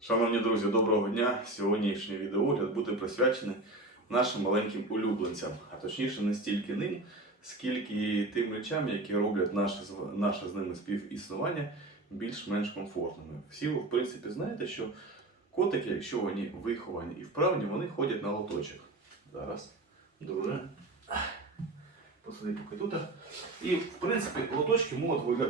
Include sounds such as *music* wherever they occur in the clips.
Шановні друзі, доброго дня! Сьогоднішній відеогляд буде присвячений нашим маленьким улюбленцям, а точніше не стільки ним, скільки тим речам, які роблять наше, наше з ними співіснування більш-менш комфортними. Всі ви, в принципі, знаєте, що котики, якщо вони виховані і вправні, вони ходять на лоточок. Зараз. Дуже. Посади поки. І, в принципі, лоточки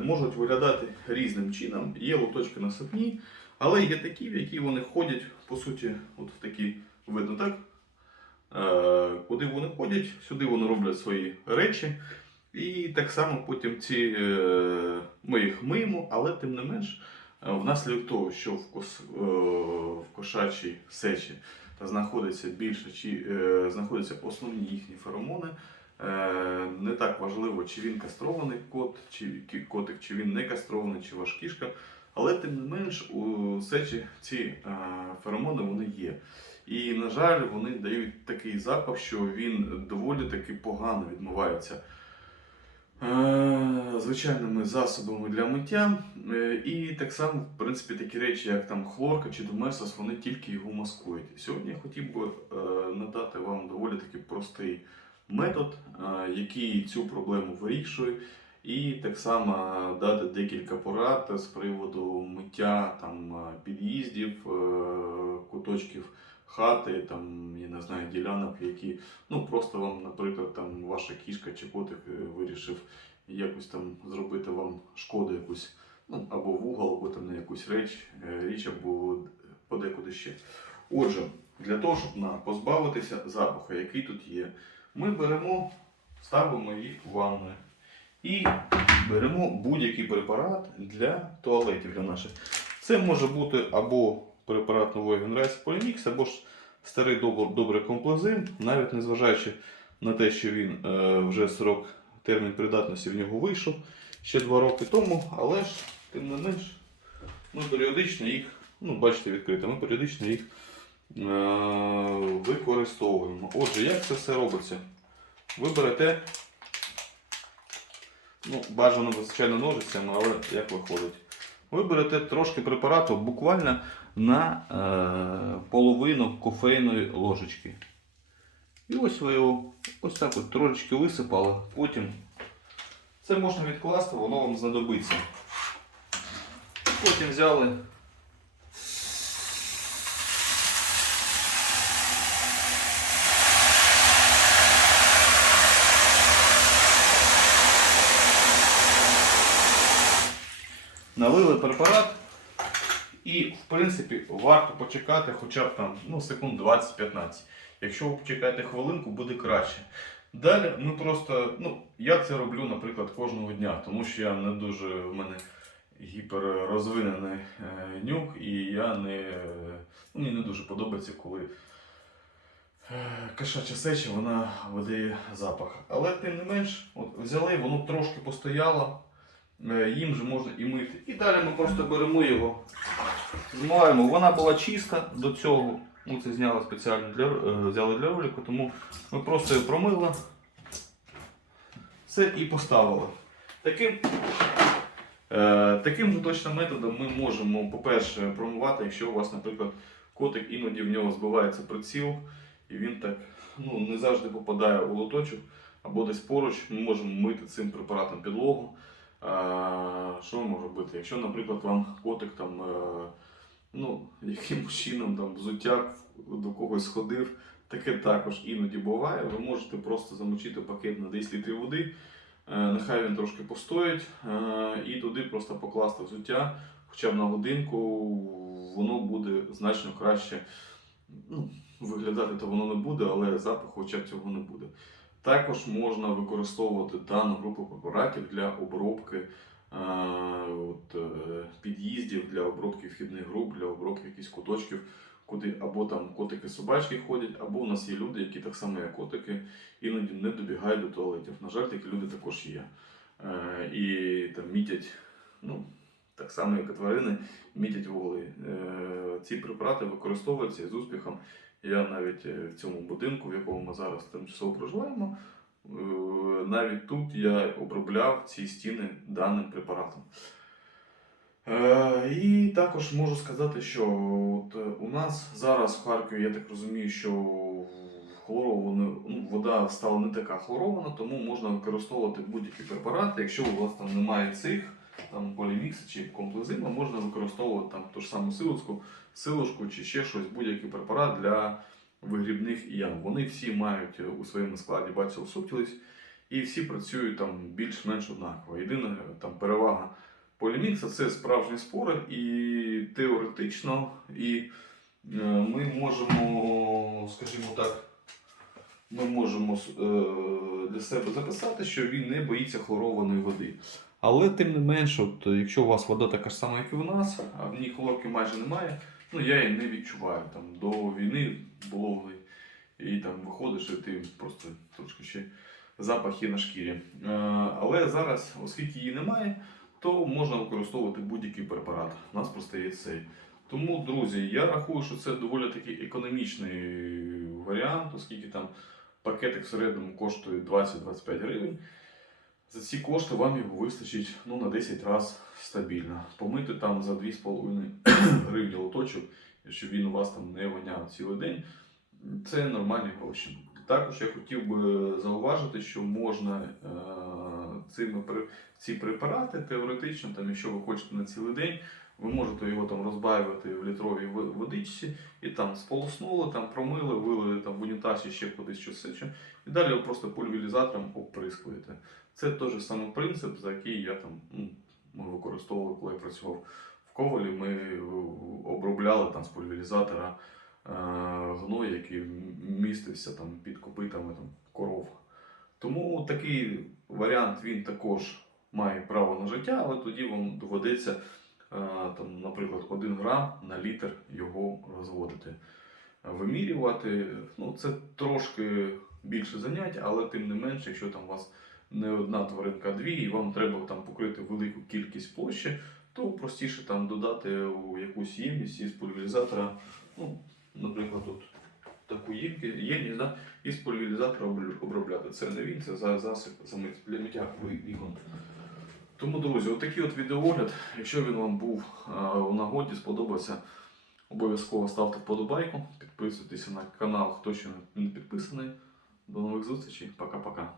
можуть виглядати різним чином. Є лоточки насипні, але є такі, в які вони ходять, по суті, от в такі, видно так. Е, куди вони ходять, сюди вони роблять свої речі. І так само потім ці е, ми їх миємо, але тим не менш, е, внаслідок того, що в, кос, в кошачій сечі знаходиться більше, чи знаходяться основні їхні феромони. Е, не так важливо, чи він кастрований кот, чи котик, чи він не кастрований, чи ваш кішка. Але тим не менш у сечі ці е, феромони вони є. І, на жаль, вони дають такий запах, що він доволі таки погано відмивається е, звичайними засобами для миття. І так само, в принципі, такі речі, як там хлорка чи домесос, вони тільки його маскують. Сьогодні я хотів би надати вам доволі таки простий метод, е, який цю проблему вирішує. І так само дати декілька порад з приводу миття там, е, під'їздів, е, куточків хати, там, я не знаю, ділянок, які ну, просто вам, наприклад, там, ваша кішка чи котик е, вирішив якось там зробити вам шкоду якусь, ну, або в угол, або там на якусь реч, е, річ, або подекуди ще. Отже, для того, щоб позбавитися запаху, який тут є, ми беремо, ставимо їх в ванну. І беремо будь-який препарат для туалетів для наших. Це може бути або препарат нової генерації Polymix, або ж старий добр- добрий комплазин, навіть незважаючи на те, що він е, вже срок термін придатності в нього вийшов ще 2 роки тому, але ж тим не менш ми періодично їх, ну бачите, відкрито, ми періодично їх використовуємо. Отже, як це все робиться? Ви берете Ну, бажано, звичайно, ножицями, але як виходить. Ви берете трошки препарату буквально на е, половину кофейної ложечки. І ось ви його ось так от трошечки висипали. Потім це можна відкласти, воно вам знадобиться. Потім взяли. Налили препарат. І, в принципі, варто почекати хоча б там ну, секунд 20-15. Якщо ви почекаєте хвилинку, буде краще. Далі ми просто, ну, я це роблю, наприклад, кожного дня, тому що я не дуже в мене гіперрозвинений е, нюх, і я не, ну, мені не дуже подобається, коли е, кошача сеча вона видає запах. Але тим не менш, от взяли, воно трошки постояло, їм же можна і мити. І далі ми просто беремо його, змиваємо. Вона була чиста до цього. Ми це зняли спеціально для, е, взяли для ролику, тому ми просто її промили. Все і поставили. Таким, е, таким же точно методом ми можемо, по-перше, промивати, якщо у вас, наприклад, котик іноді в нього збивається приціл, і він так ну, не завжди попадає у лоточок або десь поруч, ми можемо мити цим препаратом підлогу. Що може бути? Якщо, наприклад, вам котик там, е, ну, якимось чином там взуття до когось ходив, таке також іноді буває. Ви можете просто замочити пакет на 10 літрів води, е, нехай він трошки постоїть, е, і туди просто покласти взуття, хоча б на годинку, воно буде значно краще. Ну, виглядати то воно не буде, але запаху хоча б цього не буде. Також можна використовувати дану групу препаратів для обробки е, от, е, під'їздів, для обробки вхідних груп, для обробки якихось куточків, куди або там котики собачки ходять, або у нас є люди, які так само, як котики, іноді не добігають до туалетів. На жаль, такі люди також є. Е, і там мітять, ну, так само, як і тварини, мітять воли. Е, ці препарати використовуються з успіхом. Я навіть е, в цьому будинку, в якому ми зараз тимчасово проживаємо, е, навіть тут я обробляв ці стіни даним препаратом. І також можу сказати, що от, у нас зараз в Харкові, я так розумію, що хлоровану, ну, вода стала не така хлорована, тому можна використовувати будь-які препарати. Якщо у вас там немає цих, там полімікс чи комплезима, можна використовувати там ту ж саму силочку, силушку чи ще щось, будь-який препарат для вигрібних ям. Вони всі мають у своєму складі бацил і всі працюють там більш-менш однаково. Єдина там перевага полімікса це справжні спори, і теоретично, і е, ми можемо, скажімо так, ми можемо е, для себе записати, що він не боїться хлорованої води. Але тим не менш, от, якщо у вас вода така ж сама, як і у нас, а в ній хлорки майже немає, ну я її не відчуваю. Там, до війни було і там виходиш, і ти просто трошки ще запах на шкірі. Е, але зараз, оскільки її немає, то можна використовувати будь-який препарат. У нас просто є цей. Тому, друзі, я рахую, що це доволі такий економічний варіант, оскільки там пакетик в середньому коштує 20-25 гривень. За ці кошти вам його вистачить ну, на 10 разів стабільно. Помити там за 2,5 *clears throat* гривні лоточок, щоб він у вас там не воняв цілий день. Це нормальні гроші. Також я хотів би зауважити, що можна е, цими, ці препарати теоретично, там, якщо ви хочете на цілий день, ви можете його там розбавити в літровій водичці і там сполоснули, там промили, вилили там в унітазі ще кудись щось і далі ви просто пульверізатором оприскуєте. Це той самий принцип, за який я там ну, ми використовували, коли я працював в Ковалі. Ми е, обробляли там з пульверізатора гной, який містився там під копитами там, коров. Тому такий варіант він також має право на життя, але тоді вам доведеться, е, там, наприклад, 1 грам на літр його розводити. Вимірювати, ну це трошки більше занять, але тим не менше, якщо там у вас не одна тваринка, а дві, і вам треба там покрити велику кількість площі, то простіше там додати у якусь ємність із пульверізатора, ну, наприклад, тут таку ємність, да, і з пульверізатора обр- обробляти. Це не він, це за- засіб для миття вікон. Тому, друзі, отакий от відеоогляд. Якщо він вам був у нагоді, сподобався, обов'язково ставте вподобайку, підписуйтесь на канал, хто ще не підписаний. До нових зустрічей. Пока-пока.